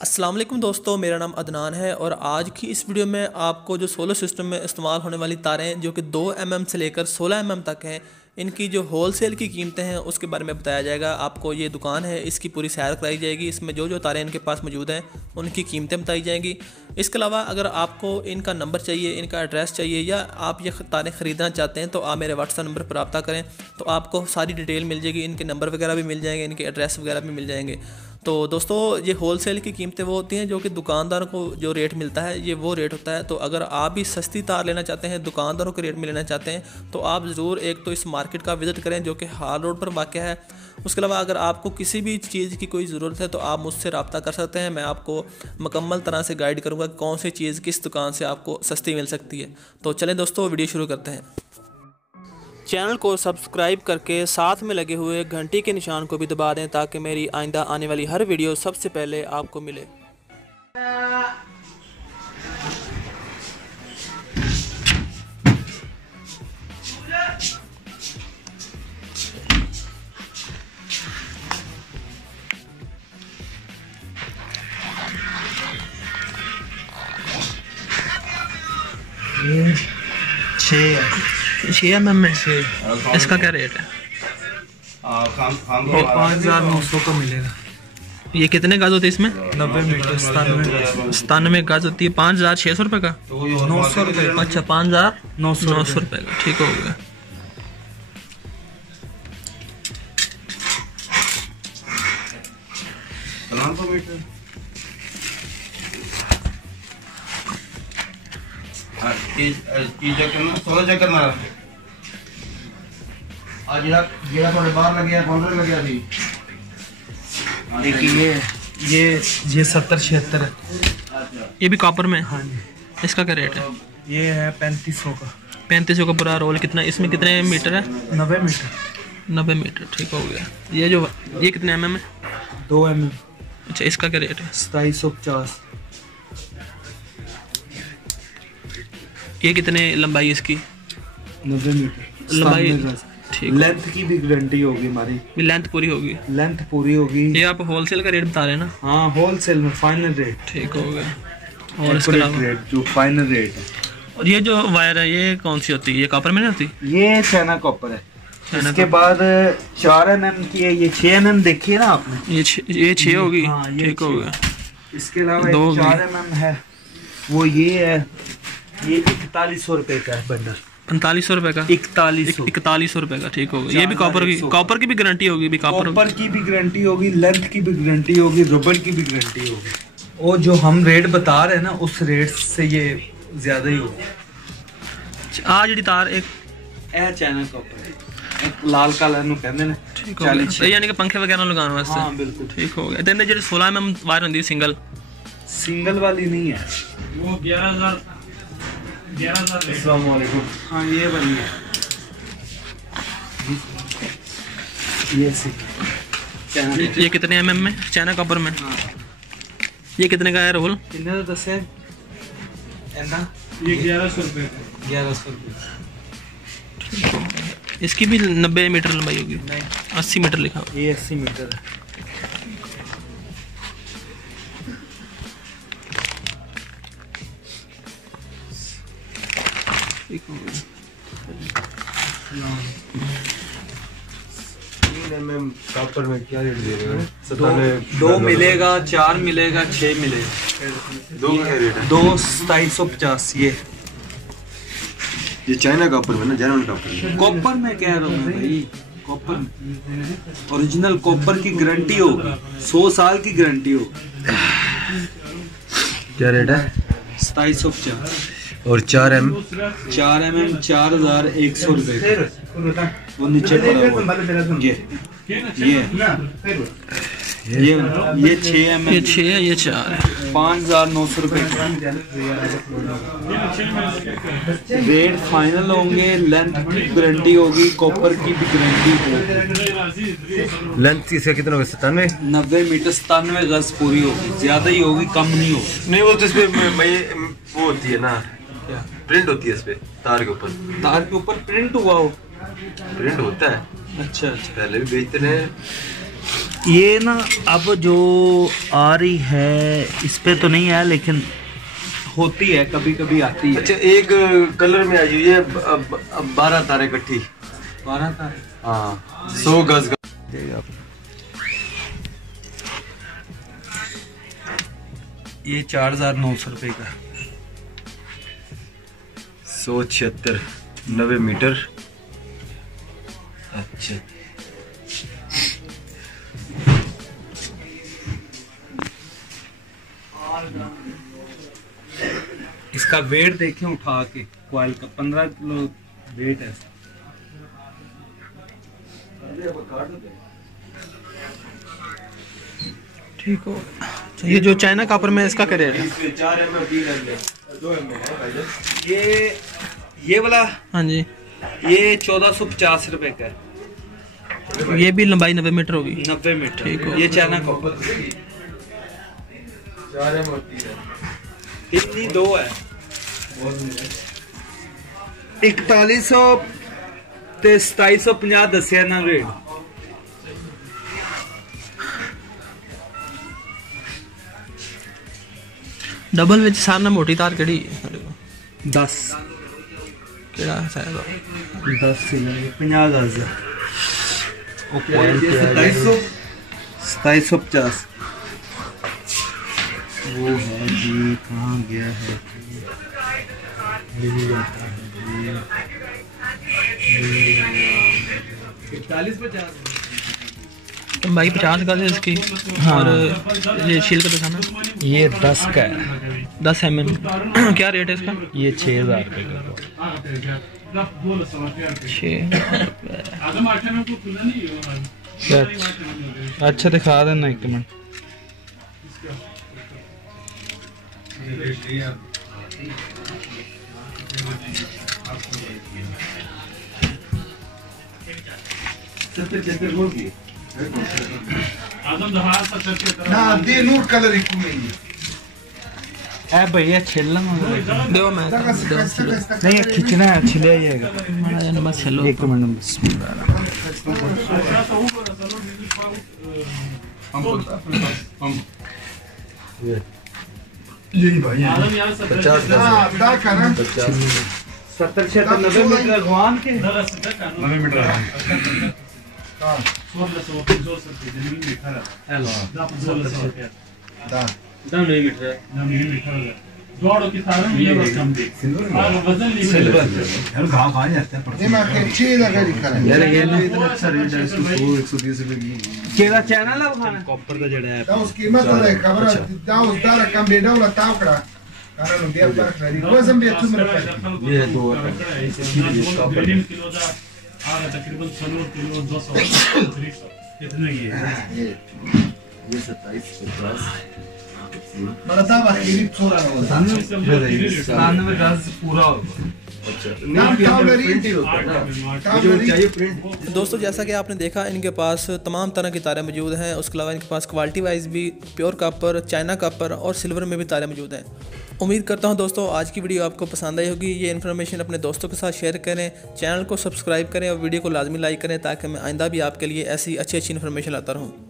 अस्सलाम वालेकुम दोस्तों, मेरा नाम अदनान है और आज की इस वीडियो में आपको जो सोलर सिस्टम में इस्तेमाल होने वाली तारें जो कि 2 mm से लेकर 16 mm तक हैं, इनकी जो होलसेल की कीमतें हैं उसके बारे में बताया जाएगा। आपको ये दुकान है, इसकी पूरी सैर कराई जाएगी। इसमें जो जो तारें इनके पास मौजूद हैं उनकी कीमतें बताई जाएंगी। इसके अलावा अगर आपको इनका नंबर चाहिए, इनका एड्रेस चाहिए या आप ये तारें ख़रीदना चाहते हैं तो आप मेरे व्हाट्सएप नंबर पर रब्ता करें, तो आपको सारी डिटेल मिल जाएगी। इनके नंबर वगैरह भी मिल जाएंगे, इनके एड्रेस वगैरह भी मिल जाएंगे। तो दोस्तों, ये होलसेल की कीमतें वो होती हैं जो कि दुकानदारों को जो रेट मिलता है ये वो रेट होता है। तो अगर आप भी सस्ती तार लेना चाहते हैं, दुकानदारों के रेट में लेना चाहते हैं, तो आप ज़रूर एक तो इस मार्केट का विज़िट करें जो कि हाल रोड पर वाक़या है। उसके अलावा अगर आपको किसी भी चीज़ की कोई ज़रूरत है तो आप मुझसे रब्ता कर सकते हैं। मैं आपको मुकम्मल तरह से गाइड करूँगा कि कौन सी चीज़ किस दुकान से आपको सस्ती मिल सकती है। तो चलें दोस्तों, वीडियो शुरू करते हैं। चैनल को सब्सक्राइब करके साथ में लगे हुए घंटी के निशान को भी दबा दें ताकि मेरी आइंदा आने वाली हर वीडियो सबसे पहले आपको मिले। ये 6 mm में इसका क्या रेट है? 5,900 का मिलेगा। ये कितने गज होते हैं इसमें? 90 मीटर 97 गज होती है। 5,600 रुपये का? 900 रुपये। अच्छा, 5,900 रुपये का, ठीक हो गया। ये 70-76 है। ये भी कॉपर में? हाँ जी। इसका क्या रेट है? ये है 3500 का। 3500 का पूरा रोल। कितना इसमें कितने मीटर है? 90 मीटर। 90 मीटर, ठीक हो गया। ये कितने mm है? 2 mm। अच्छा, इसका क्या रेट है? 2750। ये कितने लंबाई इसकी? 90 मीटर लंबाई, ठीक। लेंथ की भी गारंटी होगी हमारी। लेंथ पूरी होगी? लेंथ पूरी होगी। ये आप होलसेल का रेट बता रहे हैं ना? हाँ, होलसेल में फाइनल रेट। ठीक हो गया। और इसके अलावा रेट जो फाइनल रेट है। और ये जो वायर है ये कौन सी होती है? ये कॉपर में नहीं होती? ये चाइना कॉपर है। इसके बाद 4 mm की है। ये 6 mm देखिए ना आपने। ये 6 होगी। हाँ, ठीक हो गया। इसके अलावा 4 mm है, वो ये है। ये 4100 रुपए का है बंडल। 4500 रुपए का? 4100 रुपए का, ठीक होगा। ये भी कॉपर की भी गारंटी होगी? भी कॉपर की भी गारंटी होगी, लेंथ की भी गारंटी होगी, रबड़ की भी गारंटी होगी। और जो हम रेट बता रहे हैं ना उस रेट से ये ज्यादा ही होगी। आ जी तार एक चाइना कॉपर है, एक लाल कलर नु कहंदे ने। ठीक हो गया। यानी कि पंखे वगैरह लगाने वास्ते? हाँ बिल्कुल, ठीक हो गया। तेरे जो 16 mm वायर होती है सिंगल वाली नहीं है, वो 11,000। अस्सलाम वालेकुम। हाँ, ये वाली है। ये कितने mm में? चाइना कॉपर में। हाँ। ये कितने का है रोल? ये 1100 रुपये। 1100 रुपये। इसकी भी 90 मीटर लंबाई होगी? नहीं, 80 मीटर लिखा हुआ। ये 80 मीटर है। कॉपर में क्या रेट दे रहे हो? 2 मिलेगा, 4 मिलेगा, 6 मिलेगा। 2 का रेट है? 2 2750। ये चाइना कॉपर में ना, जर्मन कॉपर। कॉपर में कह रहा हूँ भाई, कॉपर ओरिजिनल कॉपर की गारंटी होगी, 100 साल की गारंटी होगी। क्या रेट है? 2750। और 4 mm? 4 mm 4100 रुपये। वो नीचे ये 6 mm। ये 6 है, ये 4 है। 5,900 रुपये रेट फाइनल होंगे। लेंथ की गारंटी होगी, कॉपर की भी गारंटी होगी। लेंथ इसका कितना होगा? 97? 90 मीटर 97 गज पूरी होगी, ज्यादा ही होगी, कम नहीं होगी। नहीं, वो तो इसपे वो होती है ना, प्रिंट होती है इसपे तार के ऊपर। तार के ऊपर प्रिंट हुआ हो? प्रिंट होता है। अच्छा, पहले भी बेचते रहे। ये ना अब जो आ रही है इस पे तो नहीं है, लेकिन होती है कभी कभी आती है। अच्छा, एक कलर में आई हुई है 12 तारे इकट्ठी। 12 तारे, हाँ, 100 गज का। ये 4,900 रुपये का। 176 90 मीटर। अच्छा, इसका वेट देखें उठा के, कॉइल का 15 किलो वेट है। ठीक हो। ये जो चाइना कॉपर में इसका क्या रेट है? इसमें 4 mm 3 mm 2 mm है भाई। ये वाला, हाँ जी, ये 1450 रुपए का है। ये भी लंबाई 90 मीटर होगी। 90 मीटर। ठीक हो। ये चाइना कॉपर 4 mm और 3 mm। इतनी दो है। 4100 ते 2750 दसिया ना रेट। डबल विच सारे नाल मोटी तार केड़ी 10 केड़ा साइज दा 10 50 गज। ओ कॉइल 2750 वो है जी। कहाँ गया है? भाई 50 गज है इसकी। हाँ। और ये शील का दिखाना। ये 10 का है। 10 mm। क्या रेट है इसका? ये 6,000 रुपये का। 6। अच्छा दिखा देना एक मिनट। भैया छिलना देखो मैं नहीं, खींचना है, छिले आइएगा। बस चलो। एक मिनट। यही भाई 50 70 90 मीटर भगवान के 90 मीटर। केड़ा चैनल है खाना कॉपर का जड़ा है। Da schema da camera da us da la cambia la taucra. Cara non dia par clari. Cosa mi tu me fai? ये 2 है। तकरीबन 6 किलो 200 कितने की है? ये 27 50। Mara tava che solo la 97 गज पूरा होगा। प्रिंट ही होता है ना, जो चाहिए प्रिंट। दोस्तों जैसा कि आपने देखा इनके पास तमाम तरह की तारें मौजूद हैं। उसके अलावा इनके पास क्वालिटी वाइज भी प्योर कॉपर, चाइना कॉपर और सिल्वर में भी तारें मौजूद हैं। उम्मीद करता हूं दोस्तों आज की वीडियो आपको पसंद आई होगी। ये इन्फॉर्मेशन अपने दोस्तों के साथ शेयर करें, चैनल को सब्सक्राइब करें और वीडियो को लाजमी लाइक करें ताकि मैं आइंदा भी आपके लिए ऐसी अच्छी इन्फॉर्मेशन लाता रहूँ।